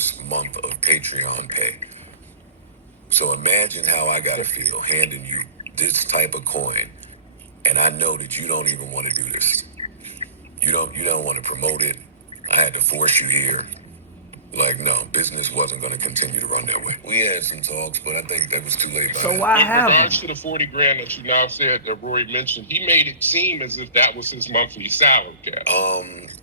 first month of Patreon pay. So imagine how I gotta feel handing you this type of coin, and I know that you don't even want to do this. You don't want to promote it. I had to force you here. Like, no, business wasn't going to continue to run that way. We had some talks, but I think that was too late. So why have in regards to the 40 grand that you now said that Rory mentioned, he made it seem as if that was his monthly salary cap.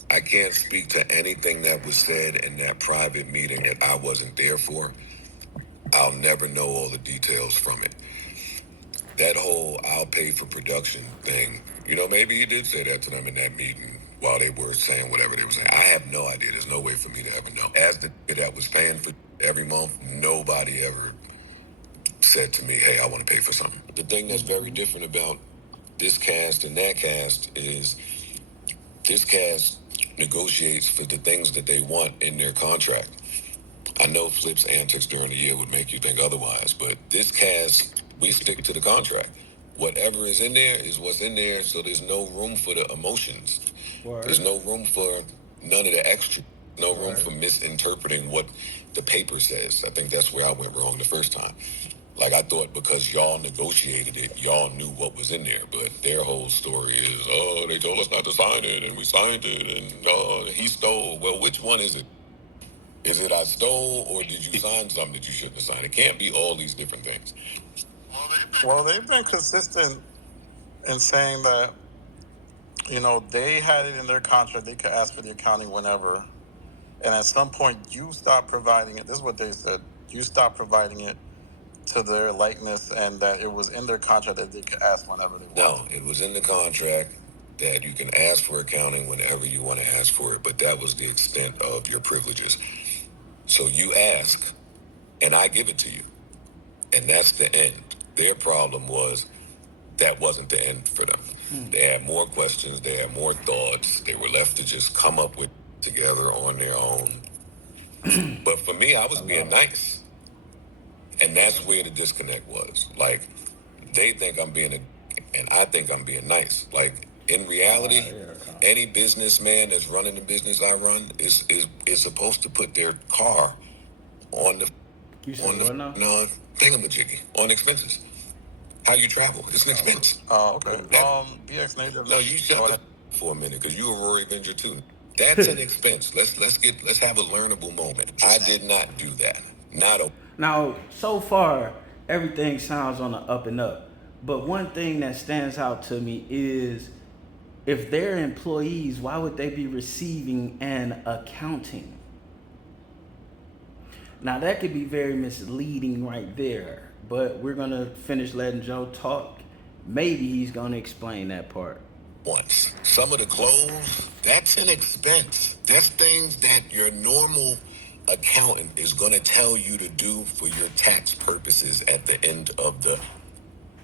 I can't speak to anything that was said in that private meeting that I wasn't there for. I'll never know all the details from it. That whole "I'll pay for production" thing, maybe he did say that to them in that meeting while they were saying whatever they were saying. I have no idea. There's no way for me to ever know. As the that was paying for every month, nobody ever said to me, "Hey, I want to pay for something." The thing that's very different about this cast and that cast is this cast negotiates for the things that they want in their contract. I know Flip's antics during the year would make you think otherwise, but this cast, we stick to the contract. Whatever is in there is what's in there, so there's no room for the emotions. Word. There's no room for none of the extra. No room for misinterpreting what the paper says. I think that's where I went wrong the first time. Like, I thought because y'all negotiated it, y'all knew what was in there. But their whole story is, they told us not to sign it, and we signed it, and he stole. Well, which one is it? Is it I stole, or did you sign something that you shouldn't have signed? It can't be all these different things. Well, they've been consistent in saying that, they had it in their contract. They could ask for the accounting whenever. And at some point, you stop providing it. This is what they said. You stop providing it to their likeness, and that it was in their contract that they could ask whenever they want. No, it was in the contract that you can ask for accounting whenever you want to ask for it, but that was the extent of your privileges. So you ask, and I give it to you. And that's the end. Their problem was that wasn't the end for them. They had more questions. They had more thoughts. They were left to just come up with together on their own. But for me, I was being nice. And that's where the disconnect was. Like, they think I'm being and I think I'm being nice. Like, in reality, any businessman that's running the business I run is supposed to put their car on the thingamajiggy, on expenses. How you travel, it's an expense. Oh, okay. BX Native. No, you shut up for a minute, because you a Rory Avenger too. That's an expense. Let's have a learnable moment. I did not do that. Now, so far, everything sounds on the up and up. But one thing that stands out to me is, if they're employees, why would they be receiving an accounting? Now, that could be very misleading right there. But we're going to finish letting Joe talk. Maybe he's going to explain that part. Once. Some of the clothes, that's an expense. That's things that your normal accountant is going to tell you to do for your tax purposes at the end of the...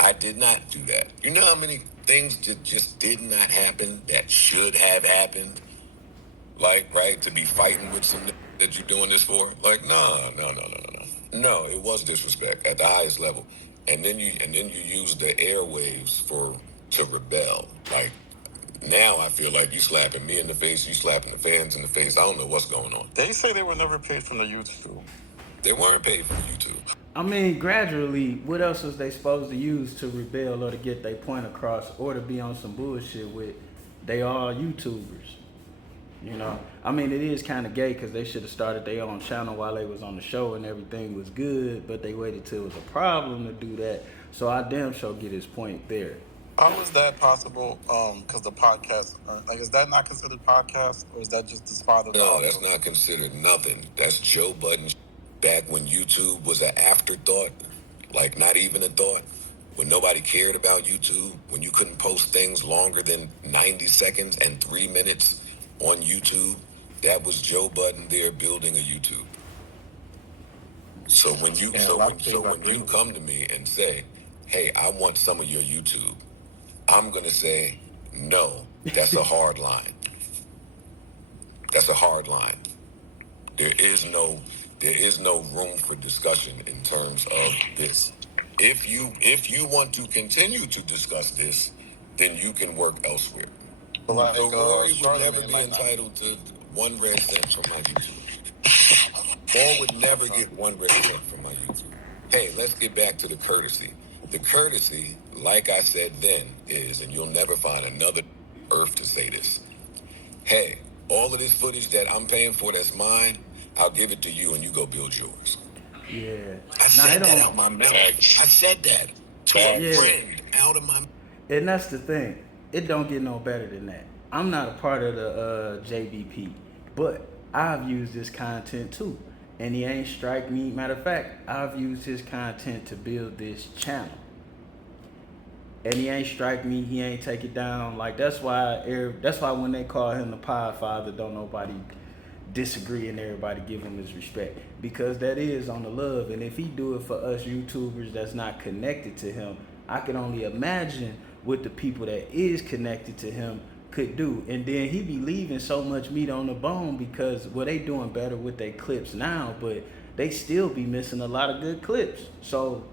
I did not do that. You know how many things just did not happen that should have happened? Like, right, to be fighting with some that you're doing this for? Like, no. No, it was disrespect at the highest level. And then you use the airwaves to rebel. Like, now I feel like you slapping me in the face, you slapping the fans in the face. I don't know what's going on. They say they were never paid from the YouTube. They weren't paid from YouTube. I mean, gradually, what else was they supposed to use to rebel or to get their point across or to be on some bullshit with? They are YouTubers. I mean, it is kind of gay because they should have started their own channel while they was on the show and everything was good, but they waited till it was a problem to do that. So I damn sure get his point there. How is that possible? Because the podcast, is that not considered podcast, or is that just the spot of? No, that's not considered nothing. That's Joe Budden back when YouTube was an afterthought, like not even a thought. When nobody cared about YouTube, when you couldn't post things longer than 90 seconds and 3 minutes on YouTube, that was Joe Budden there building a YouTube. So when you come to me and say, "Hey, I want some of your YouTube," I'm gonna say, "No, that's a hard line. That's a hard line. There is no room for discussion in terms of this. If you want to continue to discuss this, then you can work elsewhere." So Rory would never be entitled to one red cent from my YouTube. Paul would never get one respect from my YouTube. Hey, let's get back to the courtesy. The courtesy, like I said then, is, and you'll never find another earth to say this. Hey, all of this footage that I'm paying for that's mine, I'll give it to you and you go build yours. Yeah. I said that out my mouth. I said that to a friend out of my. And that's the thing. It don't get no better than that. I'm not a part of the JBP, but I've used this content too. And he ain't strike me. Matter of fact, I've used his content to build this channel. And he ain't strike me. He ain't take it down. Like that's why when they call him the Podfather, don't nobody disagree and everybody give him his respect, because that is on the love. And if he do it for us YouTubers that's not connected to him, I can only imagine what the people that is connected to him could do. And then he be leaving so much meat on the bone, because well, they doing better with their clips now, but they still be missing a lot of good clips. So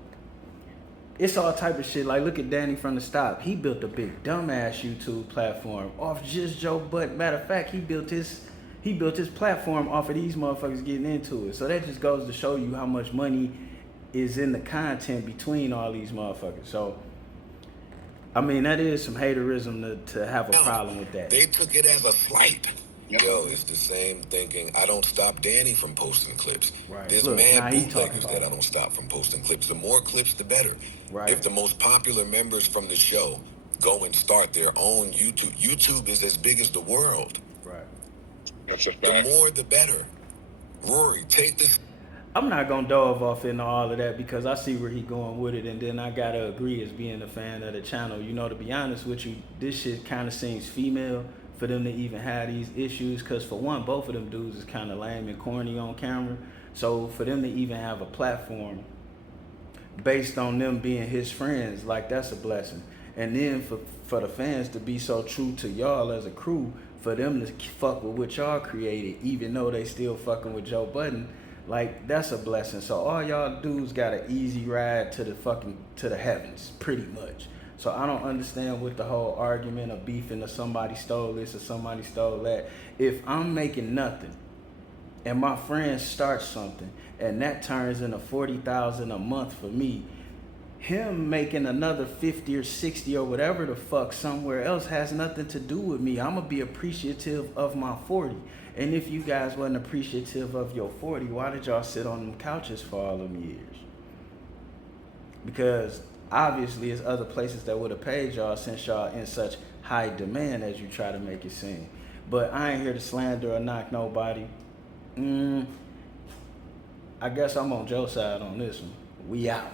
it's all type of shit. Like look at Danny from the Stop. He built a big dumbass YouTube platform off just Joe Budden. Matter of fact, he built his platform off of these motherfuckers getting into it. So that just goes to show you how much money is in the content between all these motherfuckers. So I mean, that is some haterism to have a problem with that. They took it as a slight. Yep. Yo, it's the same thinking. I don't stop Danny from posting clips. Right. There's Look, mad bootleggers that I don't stop from posting clips. The more clips, the better. Right. If the most popular members from the show go and start their own YouTube is as big as the world. Right. That's a fact. The more, the better. Rory, take this. I'm not gonna dove off into all of that because I see where he going with it, and then I gotta agree as being a fan of the channel. You know, to be honest with you, this shit kind of seems female for them to even have these issues. Cause for one, both of them dudes is kind of lame and corny on camera. So for them to even have a platform based on them being his friends, like that's a blessing. And then for the fans to be so true to y'all as a crew, for them to fuck with what y'all created, even though they still fucking with Joe Budden. Like, that's a blessing. So all y'all dudes got an easy ride to the heavens, pretty much. So I don't understand what the whole argument of beefing or somebody stole this or somebody stole that. If I'm making nothing and my friend starts something and that turns into $40,000 a month for me, him making another 50 or 60 or whatever the fuck somewhere else has nothing to do with me. I'm gonna be appreciative of my 40. And if you guys wasn't appreciative of your 40, why did y'all sit on them couches for all them years? Because obviously there's other places that would have paid y'all since y'all in such high demand as you try to make it seem. But I ain't here to slander or knock nobody. I guess I'm on Joe's side on this one. We out.